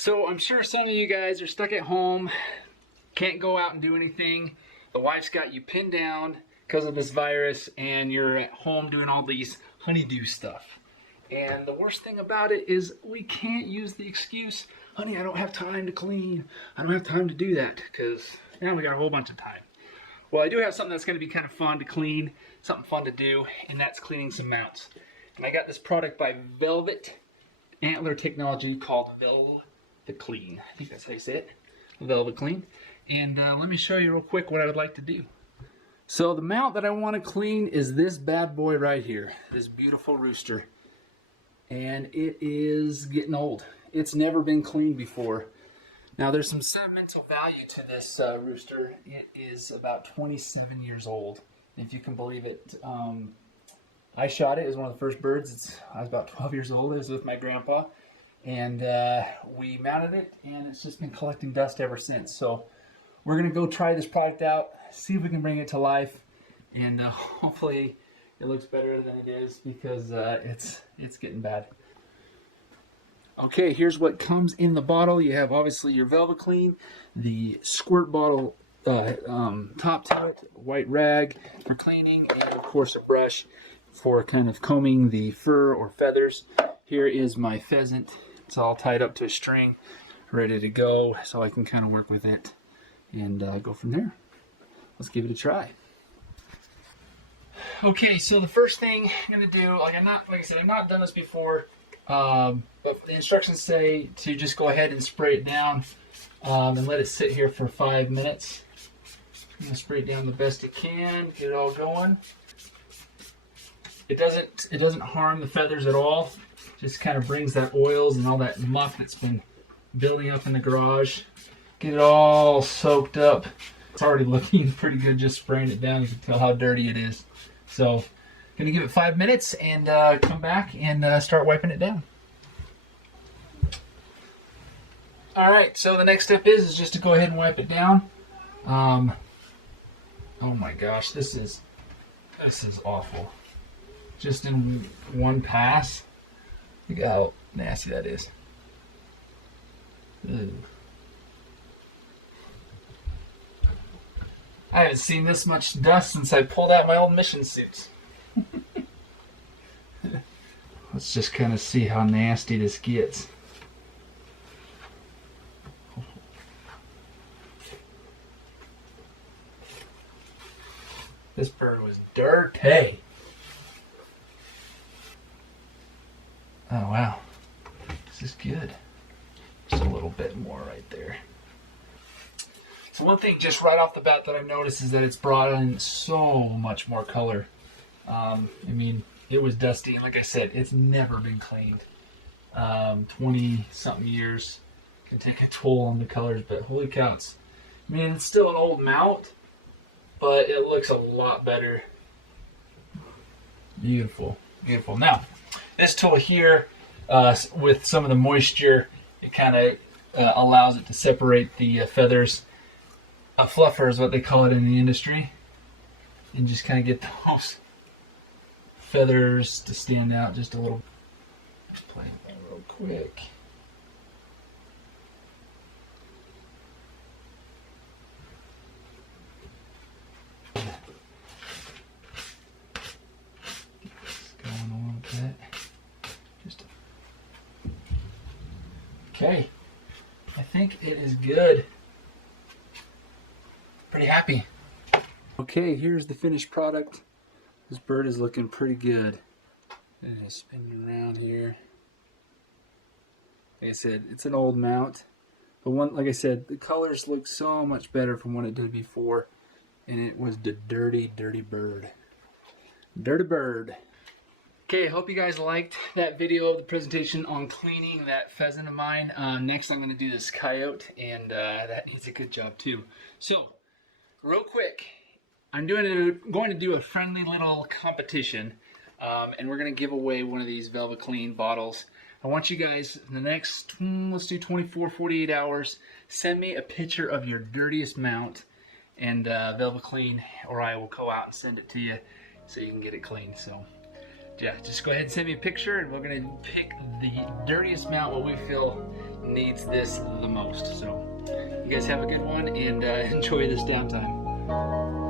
So I'm sure some of you guys are stuck at home, can't go out and do anything. The wife's got you pinned down because of this virus, and you're at home doing all these honeydew stuff. And the worst thing about it is we can't use the excuse, honey, I don't have time to clean. I don't have time to do that, because now we got a whole bunch of time. Well, I do have something that's going to be kind of fun to clean, something fun to do, and that's cleaning some mounts. And I got this product by Velvet Antler Technology called Velvaklean. I think that's how you say it, Velvaklean. And let me show you real quick what I would like to do. So the mount that I want to clean is this bad boy right here, this beautiful rooster. And it is getting old. It's never been cleaned before. Now there's some sentimental value to this rooster. It is about 27 years old, if you can believe it. I shot it. It was one of the first birds. I was about 12 years old. I was with my grandpa, and we mounted it, and it's just been collecting dust ever since. So we're gonna go try this product out, see if we can bring it to life, and hopefully it looks better than it is, because it's getting bad. Okay, here's what comes in the bottle. You have obviously your Velvaklean, the squirt bottle top to it, white rag for cleaning, and of course a brush for kind of combing the fur or feathers. Here is my pheasant. It's all tied up to a string, ready to go, so I can kind of work with it and go from there. Let's give it a try. Okay, so the first thing I'm gonna do, like I said, I've not done this before, but the instructions say to just go ahead and spray it down and let it sit here for 5 minutes. I'm gonna spray it down the best it can, get it all going. It doesn't harm the feathers at all. Just kind of brings that oils and all that muck that's been building up in the garage. Get it all soaked up. It's already looking pretty good just spraying it down. You can tell how dirty it is. So, gonna give it 5 minutes and come back and start wiping it down. All right, so the next step is just to go ahead and wipe it down. Oh my gosh, this is awful. Just in one pass. Look how nasty that is. Ew. I haven't seen this much dust since I pulled out my old mission suits. Let's just kind of see how nasty this gets. This bird was dirty. Oh wow, this is good. Just a little bit more right there. So one thing just right off the bat that I've noticed is that it's brought in so much more color. I mean, it was dusty, and like I said, it's never been cleaned. 20-something years can take a toll on the colors, but holy cow, I mean, it's still an old mount, but it looks a lot better. Beautiful, beautiful. Now, this tool here, with some of the moisture, it kind of allows it to separate the feathers. A fluffer is what they call it in the industry, and just kind of get those feathers to stand out just a little. Play that real quick. Going a little bit. Okay, I think it is good. Pretty happy. Okay, here's the finished product. This bird is looking pretty good. And he's spinning around here. Like I said, it's an old mount. But like I said, the colors look so much better from what it did before. And it was the dirty, dirty bird. Dirty bird. Okay, I hope you guys liked that video of the presentation on cleaning that pheasant of mine. Next I'm going to do this coyote, and that needs a good job too. So, real quick, I'm going to do a friendly little competition, and we're going to give away one of these Velvaklean bottles. I want you guys, in the next, let's do 24, 48 hours, send me a picture of your dirtiest mount, and Velvaklean, or I will go out and send it to you so you can get it clean. So, yeah, just go ahead and send me a picture, and we're gonna pick the dirtiest mount, what we feel needs this the most. So you guys have a good one, and enjoy this downtime.